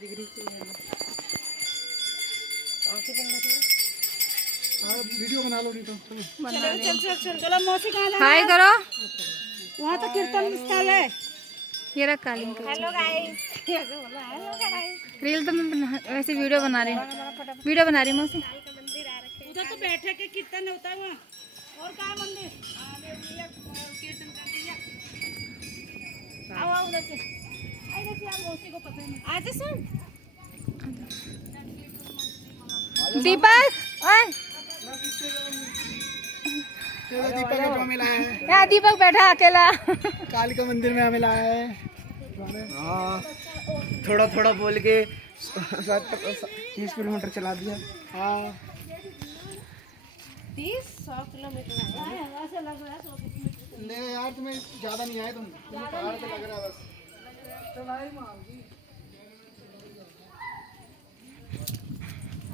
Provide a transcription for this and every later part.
Video बना लो नहीं तो चलो मौसी कहाँ हाय करो। वहाँ तो कीर्तन स्थल है। ये रहा कालीन का। Hello guys. रील तो मैं वैसे वीडियो बना रही हूँ। वीडियो बना रही हूँ मौसी। उधर तो बैठे के कीर्तन होता है वहाँ। और कहाँ मंदिर? कीर्तन कर दिया। आओ आओ उधर से। इधर से आप मौसी को पकड़ में। आजा सुन। दीपक ओए दीपक को हमें लाया है। यहाँ दीपक बैठा अकेला। काली का मंदिर में हमें लाया है। हाँ थोड़ा थोड़ा बोल के 30 किलोमीटर चला दिया। हाँ 100 किलोमीटर है। ऐसे लग रहा है 100 किलोमीटर। नहीं यार तुम्हें ज्यादा नहीं आए तुम्हें पहाड़ पे लग रहा है बस। चलाई माम जी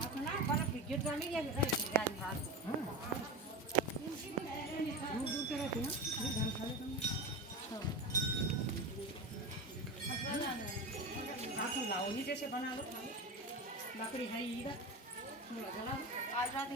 अपना बड़ा टिकट वाली है गाड़ी भाग। दूर दूर से रहते हैं घर खा लेते हैं। लाओ जैसे बना लो लकड़ी है इधर थोड़ा जला आज रात